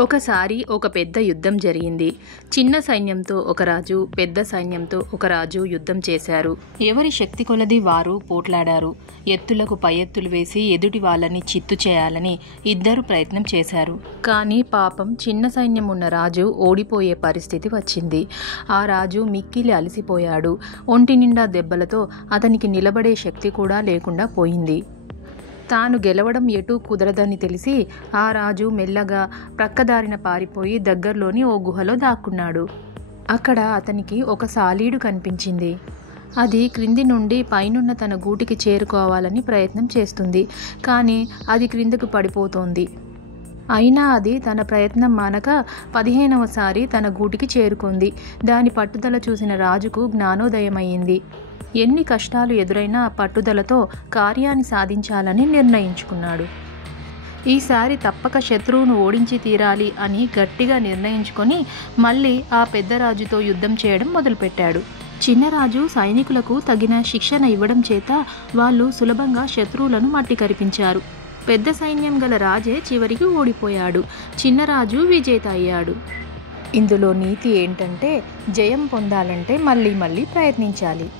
ఒకసారి ఒక పెద్ద యుద్ధం జరిగింది. చిన్న సైన్యంతో ఒక రాజు, పెద్ద సైన్యంతో ఒక రాజు యుద్ధం చేశారు. ఎవరి శక్తి కొలది వారు పోట్లాడారు. ఎత్తులకు పై ఎత్తులు వేసి ఎదుటి వాళ్ళని చిత్తు చేయాలని ఇద్దరు ప్రయత్నం చేశారు. కానీ పాపం చిన్న సైన్యం ఉన్న రాజు ఓడిపోయే పరిస్థితి వచ్చింది. ఆ రాజు మిక్కిలి అలసిపోయాడు. ఒంటి నిండా దెబ్బలతో అతనికి నిలబడే శక్తి కూడా లేకుండా పోయింది. తాను గెలవడం ఎటూ కుదరదని తెలిసి ఆ రాజు మెల్లగా ప్రక్కదారిన పారిపోయి దగ్గరలోని ఓ గుహలో దాక్కున్నాడు. అక్కడ అతనికి ఒక సాలీడు కనిపించింది. అది క్రింది నుండి పైనున్న తన గూటికి చేరుకోవాలని ప్రయత్నం చేస్తుంది. కానీ అది క్రిందకు పడిపోతోంది. అయినా అది తన ప్రయత్నం మానక 15వసారి తన గూటికి చేరుకుంది. దాని పట్టుదల చూసిన రాజుకు జ్ఞానోదయమయ్యింది. ఎన్ని కష్టాలు ఎదురైనా పట్టుదలతో కార్యాన్ని సాధించాలని నిర్ణయించుకున్నాడు. ఈసారి తప్పక శత్రువును ఓడించి తీరాలి అని గట్టిగా నిర్ణయించుకొని మళ్ళీ ఆ పెద్ద రాజుతో యుద్ధం చేయడం మొదలుపెట్టాడు. చిన్నరాజు సైనికులకు తగిన శిక్షణ ఇవ్వడం చేత వాళ్ళు సులభంగా శత్రువులను మట్టి కరిపించారు. పెద్ద సైన్యం గల రాజే చివరికి ఓడిపోయాడు. చిన్నరాజు విజేత అయ్యాడు. ఇందులో నీతి ఏంటంటే జయం పొందాలంటే మళ్ళీ ప్రయత్నించాలి.